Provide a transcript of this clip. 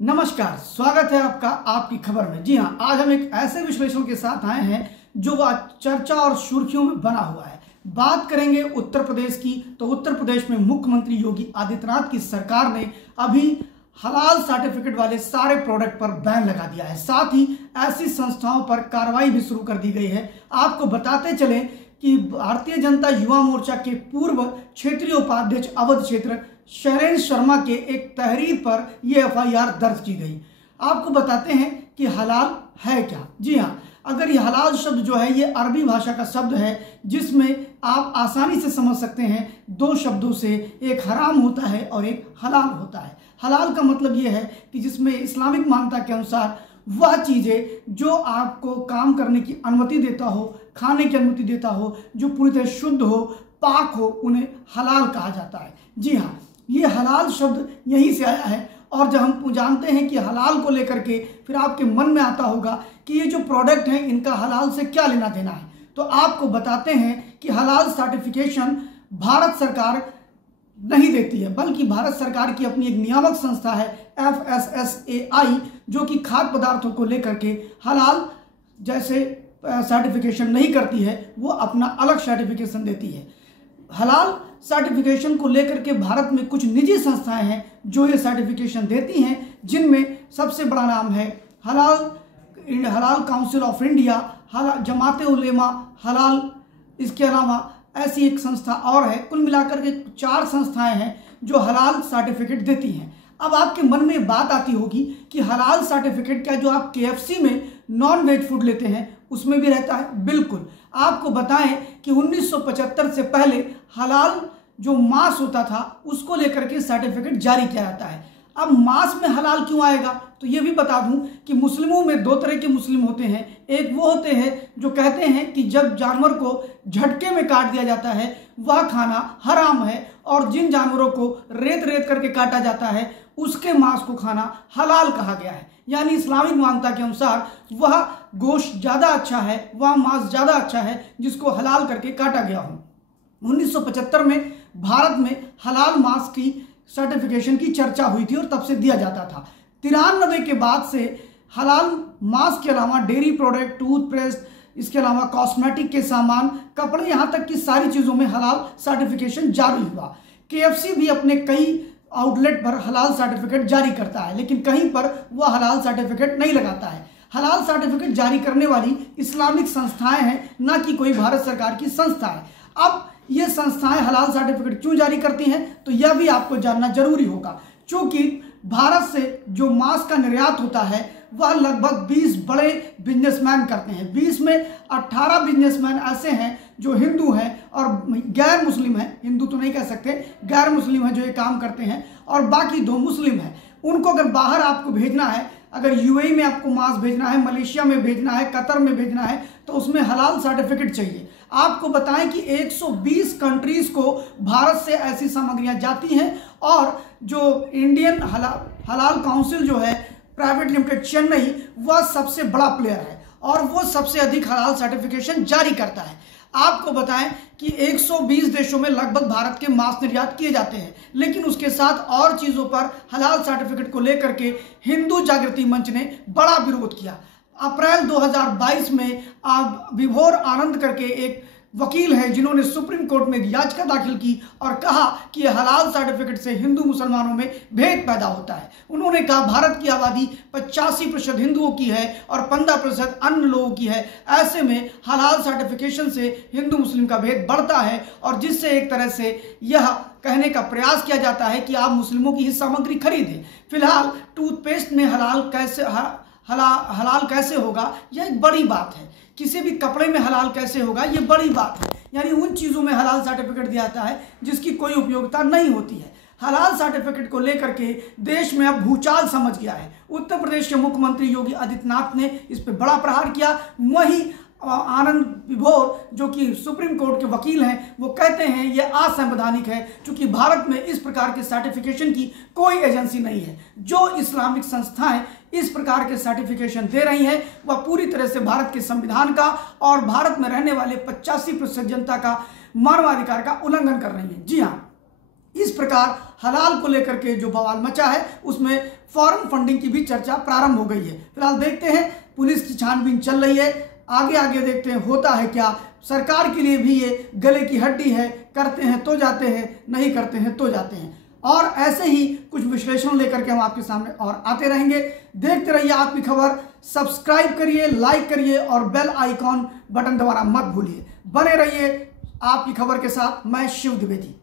नमस्कार, स्वागत है आपका आपकी खबर में। जी हाँ, आज हम एक ऐसे विश्लेषण के साथ आए हैं जो चर्चा और सुर्खियों में बना हुआ है। बात करेंगे उत्तर प्रदेश की, तो उत्तर प्रदेश में मुख्यमंत्री योगी आदित्यनाथ की सरकार ने अभी हलाल सर्टिफिकेट वाले सारे प्रोडक्ट पर बैन लगा दिया है। साथ ही ऐसी संस्थाओं पर कार्रवाई भी शुरू कर दी गई है। आपको बताते चलें कि भारतीय जनता युवा मोर्चा के पूर्व क्षेत्रीय उपाध्यक्ष अवध क्षेत्र शैलेंद्र शर्मा के एक तहरीर पर यह एफआईआर दर्ज की गई। आपको बताते हैं कि हलाल है क्या। जी हाँ, अगर ये हलाल शब्द जो है ये अरबी भाषा का शब्द है, जिसमें आप आसानी से समझ सकते हैं दो शब्दों से, एक हराम होता है और एक हलाल होता है। हलाल का मतलब ये है कि जिसमें इस्लामिक मान्यता के अनुसार वह चीज़ें जो आपको काम करने की अनुमति देता हो, खाने की अनुमति देता हो, जो पूरी तरह शुद्ध हो, पाक हो, उन्हें हलाल कहा जाता है। जी हाँ, ये हलाल शब्द यहीं से आया है। और जब हम जानते हैं कि हलाल को लेकर के फिर आपके मन में आता होगा कि ये जो प्रोडक्ट हैं इनका हलाल से क्या लेना देना है, तो आपको बताते हैं कि हलाल सर्टिफिकेशन भारत सरकार नहीं देती है, बल्कि भारत सरकार की अपनी एक नियामक संस्था है FSSAI, जो कि खाद्य पदार्थों को लेकर के हलाल जैसे सर्टिफिकेशन नहीं करती है, वो अपना अलग सर्टिफिकेशन देती है। हलाल सर्टिफिकेशन को लेकर के भारत में कुछ निजी संस्थाएं हैं जो ये सर्टिफिकेशन देती हैं, जिनमें सबसे बड़ा नाम है हलाल काउंसिल ऑफ इंडिया, जमाते उलेमा हलाल, इसके अलावा ऐसी एक संस्था और है। कुल मिलाकर के 4 संस्थाएं हैं जो हलाल सर्टिफिकेट देती हैं। अब आपके मन में बात आती होगी कि हलाल सर्टिफिकेट क्या जो आप KFC में नॉन वेज फूड लेते हैं उसमें भी रहता है? बिल्कुल। आपको बताएं कि 1975 से पहले हलाल जो मांस होता था उसको लेकर के सर्टिफिकेट जारी किया जाता है। अब मांस में हलाल क्यों आएगा, तो ये भी बता दूं कि मुस्लिमों में 2 तरह के मुस्लिम होते हैं। एक वो होते हैं जो कहते हैं कि जब जानवर को झटके में काट दिया जाता है वह खाना हराम है, और जिन जानवरों को रेत रेत करके काटा जाता है उसके मांस को खाना हलाल कहा गया है। यानी इस्लामिक मान्यता के अनुसार वह गोश्त ज़्यादा अच्छा है, वह मांस ज़्यादा अच्छा है जिसको हलाल करके काटा गया हो। 1975 में भारत में हलाल मांस की सर्टिफिकेशन की चर्चा हुई थी और तब से दिया जाता था। 93 के बाद से हलाल मांस के अलावा डेयरी प्रोडक्ट, टूथपेस्ट, इसके अलावा कॉस्मेटिक के सामान, कपड़े, यहाँ तक कि सारी चीज़ों में हलाल सर्टिफिकेशन जारी हुआ। KFC भी अपने कई आउटलेट पर हलाल सर्टिफिकेट जारी करता है, लेकिन कहीं पर वह हलाल सर्टिफिकेट नहीं लगाता है। हलाल सर्टिफिकेट जारी करने वाली इस्लामिक संस्थाएं हैं, ना कि कोई भारत सरकार की संस्था है। अब ये संस्थाएं हलाल सर्टिफिकेट क्यों जारी करती हैं, तो यह भी आपको जानना जरूरी होगा। क्योंकि भारत से जो मांस का निर्यात होता है वह लगभग 20 बड़े बिजनेसमैन करते हैं। 20 में 18 बिजनेसमैन ऐसे हैं जो हिंदू हैं और गैर मुस्लिम हैं, हिंदू तो नहीं कह सकते, गैर मुस्लिम हैं जो ये काम करते हैं, और बाकी 2 मुस्लिम हैं। उनको अगर बाहर आपको भेजना है, अगर UAE में आपको मांस भेजना है, मलेशिया में भेजना है, कतर में भेजना है, तो उसमें हलाल सर्टिफिकेट चाहिए। आपको बताएं कि 120 कंट्रीज को भारत से ऐसी सामग्रियां जाती हैं, और जो इंडियन हलाल काउंसिल जो है प्राइवेट लिमिटेड चेन्नई, वह सबसे बड़ा प्लेयर है और वो सबसे अधिक हलाल सर्टिफिकेशन जारी करता है। आपको बताएं कि 120 देशों में लगभग भारत के मांस निर्यात किए जाते हैं, लेकिन उसके साथ और चीज़ों पर हलाल सर्टिफिकेट को लेकर के हिंदू जागृति मंच ने बड़ा विरोध किया। अप्रैल 2022 में विभोर आनंद करके एक वकील है जिन्होंने सुप्रीम कोर्ट में याचिका दाखिल की और कहा कि हलाल सर्टिफिकेट से हिंदू मुसलमानों में भेद पैदा होता है। उन्होंने कहा भारत की आबादी 85% हिंदुओं की है और 15% अन्य लोगों की है। ऐसे में हलाल सर्टिफिकेशन से हिंदू मुस्लिम का भेद बढ़ता है, और जिससे एक तरह से यह कहने का प्रयास किया जाता है कि आप मुस्लिमों की ही सामग्री खरीदें। फिलहाल टूथपेस्ट में हलाल कैसे होगा, यह एक बड़ी बात है। किसी भी कपड़े में हलाल कैसे होगा, यह बड़ी बात है। यानी उन चीज़ों में हलाल सर्टिफिकेट दिया जाता है जिसकी कोई उपयोगिता नहीं होती है। हलाल सर्टिफिकेट को लेकर के देश में अब भूचाल समझ गया है। उत्तर प्रदेश के मुख्यमंत्री योगी आदित्यनाथ ने इस पर बड़ा प्रहार किया। वहीं आनंद विभोर जो कि सुप्रीम कोर्ट के वकील हैं, वो कहते हैं यह असंवैधानिक है, क्योंकि भारत में इस प्रकार के सर्टिफिकेशन की कोई एजेंसी नहीं है। जो इस्लामिक संस्थाएं इस प्रकार के सर्टिफिकेशन दे रही हैं वह पूरी तरह से भारत के संविधान का और भारत में रहने वाले 85% जनता का मानवाधिकार का उल्लंघन कर रही हैं। जी हाँ, इस प्रकार हलाल को लेकर के जो बवाल मचा है उसमें फॉरेन फंडिंग की भी चर्चा प्रारंभ हो गई है। फिलहाल देखते हैं, पुलिस की छानबीन चल रही है, आगे आगे देखते हैं होता है क्या। सरकार के लिए भी ये गले की हड्डी है, करते हैं तो जाते हैं, नहीं करते हैं तो जाते हैं। और ऐसे ही कुछ विश्लेषण लेकर के हम आपके सामने और आते रहेंगे। देखते रहिए आपकी खबर, सब्सक्राइब करिए, लाइक करिए और बेल आइकॉन बटन दबाना मत भूलिए। बने रहिए आपकी खबर के साथ। मैं शिव द्विवेदी।